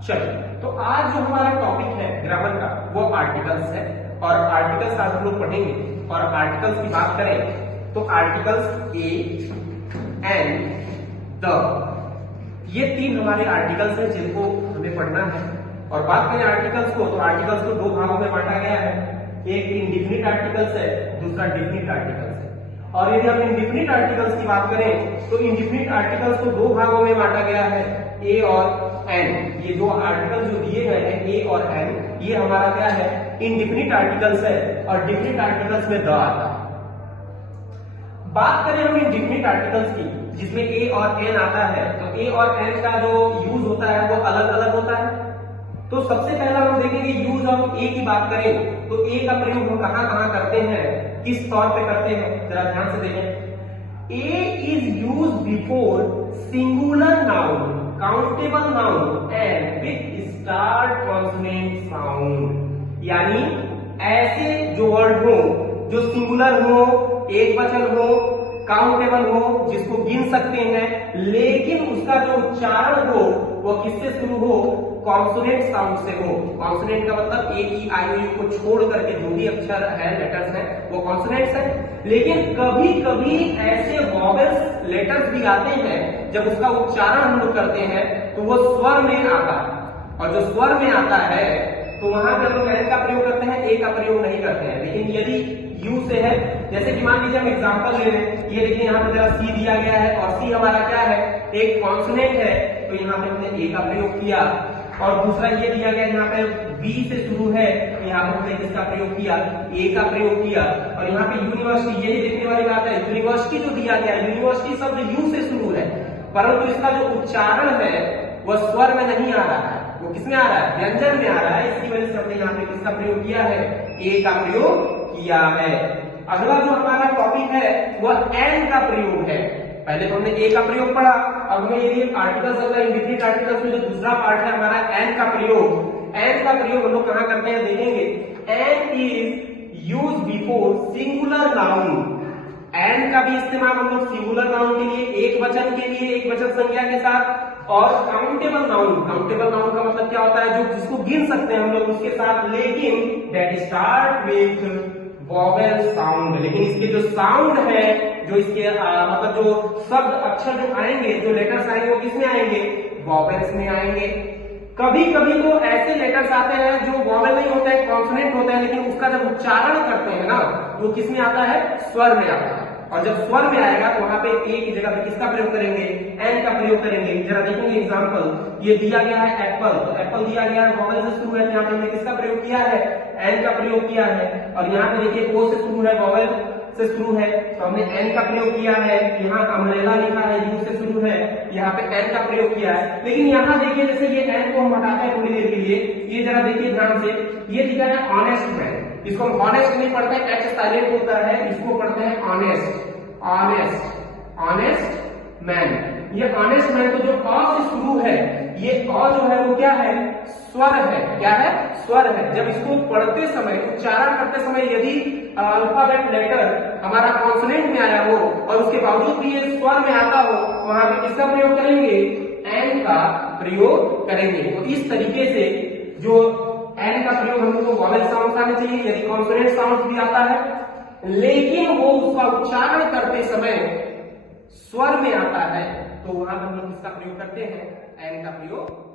चलिए, तो आज जो हमारा टॉपिक है ग्रामर का वो आर्टिकल्स है और आर्टिकल्स आज हम लोग पढ़ेंगे। और आर्टिकल्स की बात करें तो आर्टिकल्स ए एंड द, ये तीन हमारे आर्टिकल्स हैं जिनको हमें पढ़ना है। और बात करें आर्टिकल्स को, तो आर्टिकल्स को दो भागों में बांटा गया है, एक इंडिफिनिट आर्टिकल्स है, दूसरा डिफिनिट आर्टिकल्स है। और यदि हम इंडिफिनिट आर्टिकल्स की बात करें तो इंडिफिनिट आर्टिकल्स को दो भागों में बांटा गया है, ए और एन। ये दो आर्टिकल जो दिए गए हैं ए और एन, ये हमारा क्या है, इंडिफिनिट आर्टिकल्स है और डिफिनिट आर्टिकल्स में द आता है। बात करें हम इंडिफिनिट आर्टिकल्स की जिसमें ए और एन आता है, तो ए और एन का जो यूज होता है वो अलग अलग होता है। तो सबसे पहला हम देखेंगे यूज ऑफ ए की बात करें तो ए का प्रयोग हम कहां कहां करते हैं, किस तौर पे करते हैं, जरा ध्यान से देखें। A is use before singular noun, countable noun and with start consonant sound. यानी ऐसे जो वर्ड हो जो सिंगुलर हो, एक वचन हो, काउंटेबल हो, जिसको गिन सकते हैं, लेकिन उसका जो उच्चारण हो वो किससे शुरू हो, कॉन्सोनेंट साउंड से हो। कॉन्सोनेंट का मतलब ए ई आई ओ को छोड़ करके जो भी अक्षर है, लेटर्स है, वो कॉन्सोनेंट्स है। लेकिन कभी कभी ऐसे वॉवेल्स लेटर्स भी आते हैं जब उसका उच्चारण हम लोग करते हैं तो वो स्वर में आता है, और जो स्वर में आता है तो वहां पर हम लोग एन का प्रयोग करते हैं, ए का प्रयोग नहीं करते हैं। लेकिन यदि यू से है, जैसे कि मान लीजिए हम एग्जांपल ले लें, ये देखिए यहाँ पे जरा सी दिया गया है और सी हमारा क्या है, एक कॉन्सोनेंट है, तो यहाँ पे हमने ए का प्रयोग किया। और दूसरा ये दिया गया यहाँ पे बी से शुरू है, तो यहाँ पे हमने किसका प्रयोग किया, ए का प्रयोग किया। और यहाँ पे यूनिवर्सिटी, यही देखने वाली बात है, यूनिवर्सिटी जो दिया गया है, यूनिवर्सिटी शब्द यू से शुरू है, परंतु इसका जो उच्चारण है वह स्वर में नहीं आ रहा है, वो किसमें आ रहा है, व्यंजन में आ रहा है। इसकी वजह से हमने यहाँ पे किसका प्रयोग किया है, ए का प्रयोग किया है। अगला जो हमारा टॉपिक है वह एन का प्रयोग है। पहले तो हमने ए का प्रयोग पढ़ा, अब हमें ये आर्टिकल्स, अगला इंडिफिनिट आर्टिकल्स में जो दूसरा पार्ट है हमारा एन का प्रयोग। एन का प्रयोग हम लोग कहां करते हैं देखेंगे। An is use before singular noun. An का भी इस्तेमाल हम लोग सिंगुलर नाउन के लिए, एक वचन के लिए, एक वचन संज्ञा के साथ, और काउंटेबल नाउन। काउंटेबल नाउन का मतलब क्या होता है, जो जिसको गिन सकते हैं हम लोग उसके साथ, लेकिन that start with vowel sound. लेकिन इसके जो साउंड है, जो इसके मतलब जो शब्द अक्षर जो आएंगे, जो लेटर्स आएंगे, वो किसमें आएंगे, वॉवेल्स में आएंगे। कभी कभी तो ऐसे लेटर्स आते हैं जो वॉवेल नहीं होते हैं, कॉन्सोनेंट होते हैं, लेकिन उसका जब उच्चारण करते हैं ना तो वो किसमें आता है, स्वर में आता है। और जब स्वर में आएगा तो वहां पे ए की जगह पे किसका प्रयोग करेंगे, एन का प्रयोग करेंगे। जरा देखेंगे एग्जांपल, ये दिया गया है एप्पल, तो एप्पल दिया गया है, वॉवेल से शुरू है, तो यहाँ पे हमने किसका प्रयोग किया है, एन का प्रयोग किया है। और यहाँ पे देखिए ओ से शुरू है, वॉवेल से शुरू है, तो हमने एन का प्रयोग किया है। यहाँ अम्ब्रेला लिखा है, यू से शुरू है, यहाँ पे एन का प्रयोग किया है। लेकिन यहाँ देखिए जैसे ये एन को हम हटाते हैं थोड़ी देर के लिए, ये जरा देखिए ध्यान से, ये लिखा है ऑनेस्ट मैन। इसको हम ऑनेस्ट नहीं पढ़ते, एच साइलेंट होता है, इसको पढ़ते हैं ऑनेस्ट। Honest, honest man. ये ऑनेस्ट मैन तो जो अ से शुरू है, ये अ जो है वो क्या है, स्वर है। क्या है, स्वर है। जब इसको पढ़ते समय, उच्चारण करते समय यदि अल्फाबेट लेटर हमारा कॉन्सोनेंट में आया हो और उसके बावजूद भी ये स्वर में आता हो, वहां पे किसका प्रयोग करेंगे, एन का प्रयोग करेंगे। तो इस तरीके से जो एन का प्रयोग हम लोग को वॉवेल साउंड आने चाहिए, यदि कॉन्सोनेंट साउंड भी आता है, लेकिन वो उसका उच्चारण करते समय स्वर में आता है, तो वहां हम लोग किसका प्रयोग करते हैं, एन का प्रयोग